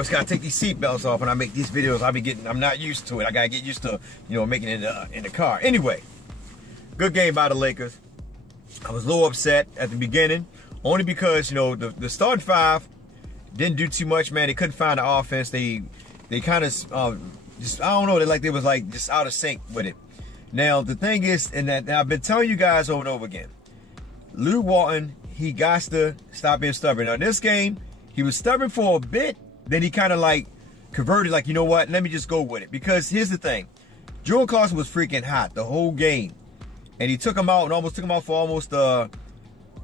always gotta take these seatbelts off when I make these videos. I'm not used to it. I gotta get used to, you know, making it in the car. Anyway, good game by the Lakers. I was a little upset at the beginning, only because, you know, the starting five didn't do too much, man. They couldn't find the offense. They kind of just, I don't know, they was like just out of sync with it. Now the thing is, and that I've been telling you guys over and over again, Luke Walton, he got to stop being stubborn. Now in this game, he was stubborn for a bit, then he kind of like converted, like, you know what, let me just go with it. Because here's the thing, Jordan Clarkson was freaking hot the whole game, and he took him out and almost took him out for almost the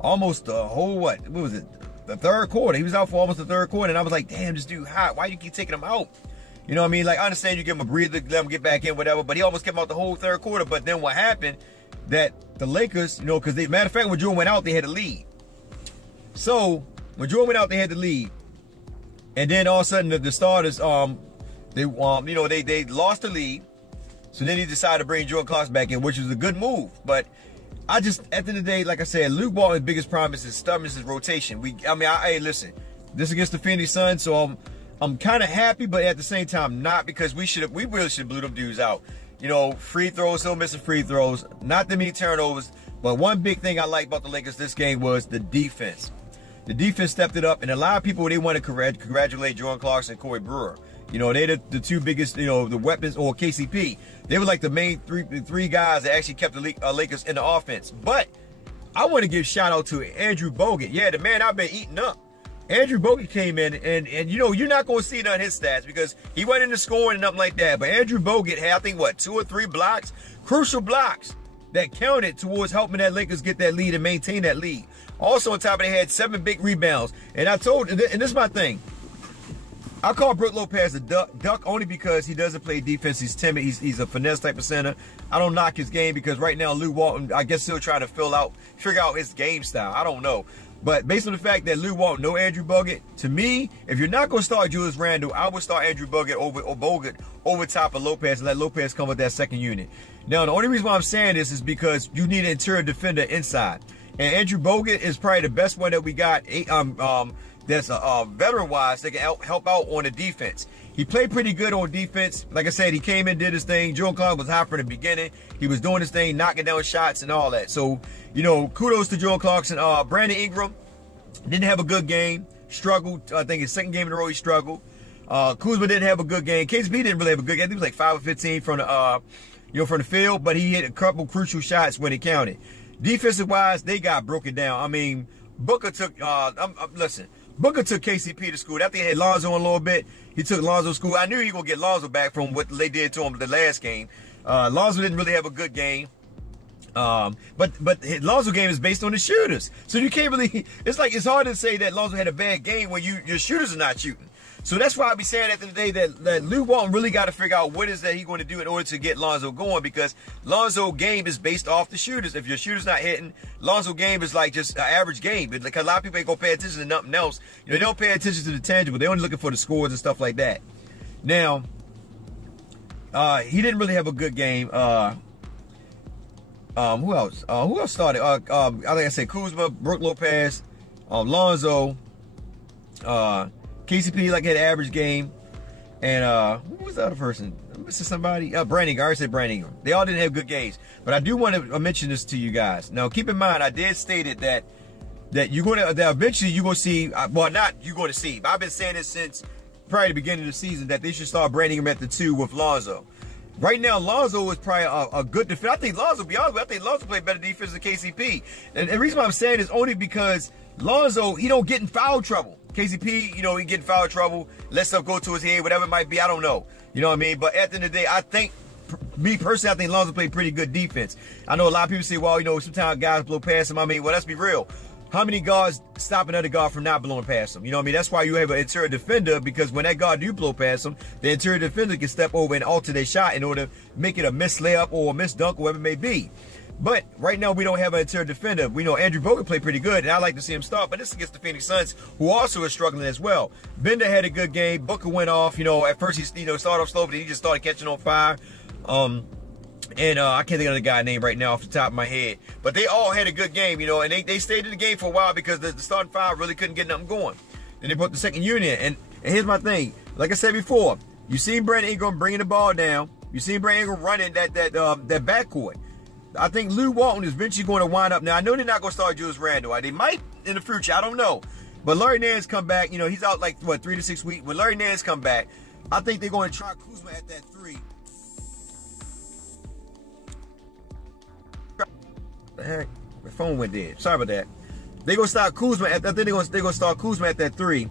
whole, what was it, the third quarter. He was out for almost the third quarter, and I was like, damn, this dude hot. Why you keep taking him out? You know what I mean? Like, I understand you give him a breather, let him get back in, whatever, but he almost kept him out the whole third quarter. But then what happened, that the Lakers, you know, because matter of fact, when Jordan went out, they had a lead. So when Jordan went out, they had the lead, and then all of a sudden the starters, they lost the lead. So then he decided to bring Jordan Clarkson back in, which was a good move. But I just, at the end of the day, like I said, Luke Walton's biggest problem is his stubbornness, his rotation. Hey, listen, this against the Phoenix Suns, so I'm kind of happy, but at the same time, not, because we really should have blew them dudes out. You know, free throws, still missing free throws, not that many turnovers. But one big thing I like about the Lakers this game was the defense. The defense stepped it up, and a lot of people, they want to congratulate Jordan Clarkson and Corey Brewer. You know, they're the two biggest, you know, the weapons, or KCP. They were like the main three guys that actually kept the Lakers in the offense. But I want to give shout out to Andrew Bogut. Yeah, the man I've been eating up. Andrew Bogut came in, and you know, you're not going to see none of his stats because he wasn't in the scoring and nothing like that. But Andrew Bogut had, I think, what, 2 or 3 blocks? Crucial blocks that counted towards helping that Lakers get that lead and maintain that lead. Also, on top of it, they had 7 big rebounds. And I told, and this is my thing, I call Brook Lopez a duck only because he doesn't play defense. He's timid. He's a finesse type of center. I don't knock his game because right now Luke Walton, I guess, still trying to figure out his game style. I don't know. But based on the fact that Luke Walton, no Andrew Bogut, to me, if you're not going to start Julius Randle, I would start Andrew Bogut over top of Lopez and let Lopez come with that second unit. Now, the only reason why I'm saying this is because you need an interior defender inside. And Andrew Bogut is probably the best one that we got. That's veteran-wise that can help out on the defense. He played pretty good on defense. Like I said, he came in, did his thing. Jordan Clarkson was hot from the beginning. He was doing his thing, knocking down shots and all that. So, you know, kudos to Jordan Clarkson. Brandon Ingram didn't have a good game. Struggled. I think his second game in a row he struggled. Kuzma didn't have a good game. KCP didn't really have a good game. He was like 5 of 15 from the field, but he hit a couple crucial shots when it counted. Defensive-wise, they got broken down. I mean, Booker took listen. Booker took KCP to school. After he had Lonzo in a little bit, he took Lonzo to school. I knew he was going to get Lonzo back from what they did to him the last game. Lonzo didn't really have a good game. But Lonzo's game is based on the shooters. So you can't really, it's hard to say that Lonzo had a bad game when your shooters are not shooting. So that's why I be saying at the end of the day that Luke Walton really got to figure out what is that he's going to do in order to get Lonzo going, because Lonzo's game is based off the shooters. If your shooter's not hitting, Lonzo's game is like just an average game. But like a lot of people ain't going to pay attention to nothing else. You know, they don't pay attention to the tangible. They're only looking for the scores and stuff like that. Now, he didn't really have a good game. Who else? Who else started? Like I said, Kuzma, Brook Lopez, Lonzo, KCP like had an average game, and who was the other person? I'm missing somebody. Brandon Ingram. I already said Brandon Ingram. They all didn't have good games, but I do want to mention this to you guys. Now, keep in mind, I did state it that eventually you're gonna see. Well, not you're gonna see. But I've been saying this since probably the beginning of the season that they should start Brandon Ingram at the 2 with Lonzo. Right now, Lonzo is probably a good defender. I think Lonzo, to be honest with you, I think Lonzo played better defense than KCP. And the reason why I'm saying is only because Lonzo, he don't get in foul trouble. KCP, you know, he get in foul trouble, let stuff go to his head, whatever it might be, I don't know. You know what I mean? But at the end of the day, I think, me personally, I think Lonzo played pretty good defense. I know a lot of people say, well, you know, sometimes guys blow past him. I mean, well, let's be real. How many guards stop another guard from not blowing past him? You know what I mean? That's why you have an interior defender, because when that guard do blow past him, the interior defender can step over and alter their shot in order to make it a missed layup or a missed dunk, or whatever it may be. But right now, we don't have an interior defender. We know Andrew Bogut played pretty good, and I like to see him start, but this is against the Phoenix Suns, who also are struggling as well. Bender had a good game. Booker went off. You know, at first, he started off slow, but then he just started catching on fire. And I can't think of the guy's name right now off the top of my head. But they all had a good game, you know, and they stayed in the game for a while because the starting 5 really couldn't get nothing going. Then they brought the second unit in. And here's my thing. Like I said before, you seen Brandon Ingram bringing the ball down. You seen Brandon Ingram running that backcourt. I think Lou Walton is eventually going to wind up. Now, I know they're not going to start Julius Randle. They might in the future. I don't know. But Larry Nance come back. You know, he's out like, what, 3 to 6 weeks. When Larry Nance come back, I think they're going to try Kuzma at that 3. The heck? My phone went dead. Sorry about that. They're going to start Kuzma. I think they're going to start Kuzma at that 3.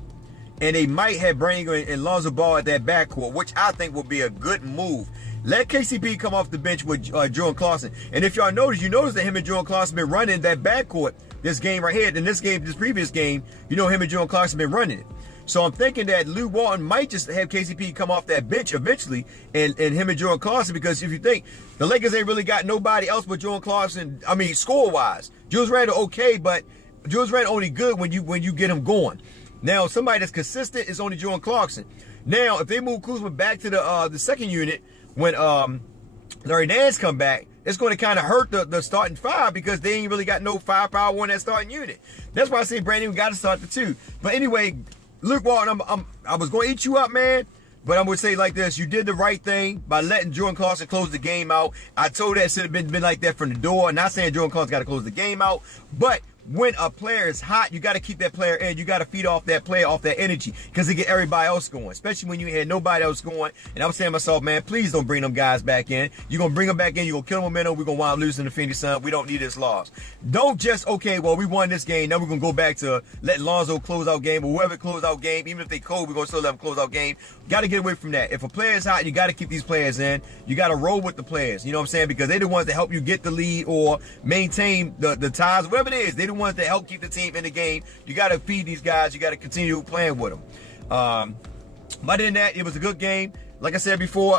And they might have Brandon Ingram and Lonzo Ball at that backcourt, which I think will be a good move. Let KCP come off the bench with Jordan Clarkson. And if y'all notice, you notice that him and Jordan Clarkson been running that backcourt this game right here. In this game, this previous game, you know him and Jordan Clarkson been running it. So I'm thinking that Lou Walton might just have KCP come off that bench eventually and him and Jordan Clarkson, because if you think, the Lakers ain't really got nobody else but Jordan Clarkson, I mean, score-wise. Julius Randle okay, but Julius Randle only good when you get him going. Now, somebody that's consistent is only Jordan Clarkson. Now, if they move Kuzma back to the second unit, when Larry Nance come back, it's going to kind of hurt the starting 5, because they ain't really got no firepower on that starting unit. That's why I say Brandon got to start the 2. But anyway, Luke Walton, I was going to eat you up, man. But I'm going to say it like this. You did the right thing by letting Jordan Clarkson close the game out. I told that it should have been like that from the door. Not saying Jordan Clarkson got to close the game out, but when a player is hot, you got to keep that player in. You got to feed off that player, off that energy, because they get everybody else going, especially when you had nobody else going. And I'm saying to myself, man, please don't bring them guys back in. You're going to bring them back in. You're going to kill them momentum. We're going to wind up losing the Phoenix Suns. We don't need this loss. Don't just, okay, well, we won this game. Now we're going to go back to letting Lonzo close out game, or whoever close out game. Even if they cold, we're going to still let them close out game. Got to get away from that. If a player is hot, you got to keep these players in. You got to roll with the players. You know what I'm saying? Because they're the ones that help you get the lead or maintain the ties, whatever it is. They're the ones that help keep the team in the game. You got to feed these guys. You got to continue playing with them. Other than that, it was a good game. Like I said before,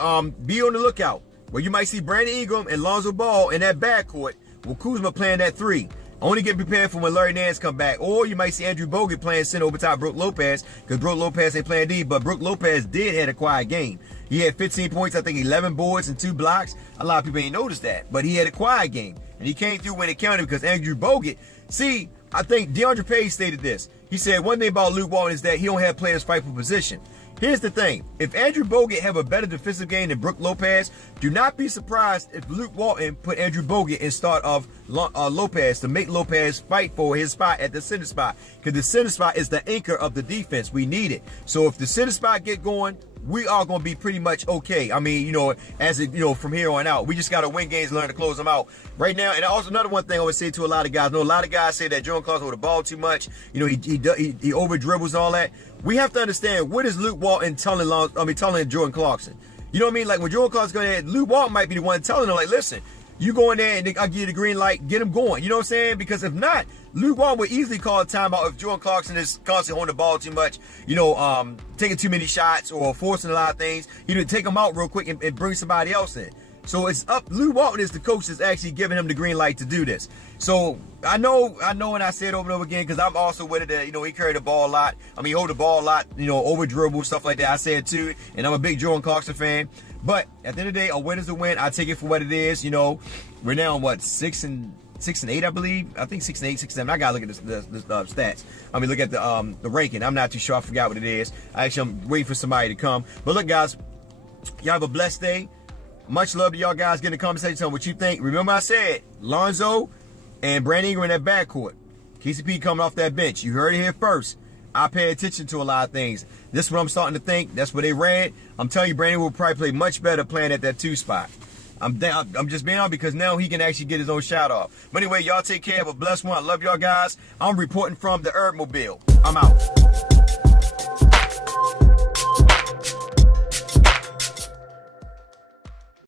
be on the lookout where you might see Brandon Ingram and Lonzo Ball in that backcourt with Kuzma playing that 3. Only get prepared for when Larry Nance come back. Or you might see Andrew Bogut playing center over top Brook Lopez, because Brook Lopez ain't playing D, but Brook Lopez did have a quiet game. He had 15 points, I think 11 boards and 2 blocks. A lot of people ain't noticed that, but he had a quiet game. And he came through when it counted, because Andrew Bogut, see, I think DeAndre Page stated this. He said one thing about Luke Walton is that he don't have players fight for position. Here's the thing. If Andrew Bogut have a better defensive game than Brook Lopez, do not be surprised if Luke Walton put Andrew Bogut in start of Lopez to make Lopez fight for his spot at the center spot. Because the center spot is the anchor of the defense. We need it. So if the center spot get going, we are going to be pretty much okay. I mean, you know, as it, you know, from here on out, we just got to win games and learn to close them out right now. And also another one thing I would say to a lot of guys, I know a lot of guys say that Jordan Clarkson with the ball too much. You know, he over dribbles and all that. We have to understand, what is Luke Walton telling Jordan Clarkson? You know what I mean? Like when Jordan Clarkson going there, Luke Walton might be the one telling him, like, listen, you go in there and I'll give you the green light, get him going. You know what I'm saying? Because if not, Luke Walton would easily call a timeout if Jordan Clarkson is constantly holding the ball too much, you know, taking too many shots or forcing a lot of things. He would take him out real quick and bring somebody else in. So it's up. Luke Walton is the coach that's actually giving him the green light to do this. So I know, and I say it over and over again, because I'm also with it that, you know, he carried the ball a lot. I mean, he hold the ball a lot, you know, over dribble, stuff like that. I say it too, and I'm a big Jordan Clarkson fan. But at the end of the day, a win is a win. I take it for what it is. You know, we're now on what, 6 and 8, I believe. I think 6 and 8, 6 and 7. I gotta look at the stats. I mean, look at the ranking. I'm not too sure. I forgot what it is. I'm waiting for somebody to come. But look, guys, y'all have a blessed day. Much love to y'all guys. Get in the comment section, tell me what you think. Remember I said Lonzo and Brandon Ingram in that backcourt. KCP coming off that bench. You heard it here first. I pay attention to a lot of things. This is what I'm starting to think. That's what they read. I'm telling you, Brandon will probably play much better playing at that 2 spot. I'm just being on because now he can actually get his own shot off. But anyway, y'all take care. Have a blessed one. I love y'all guys. I'm reporting from the Herb Mobile. I'm out.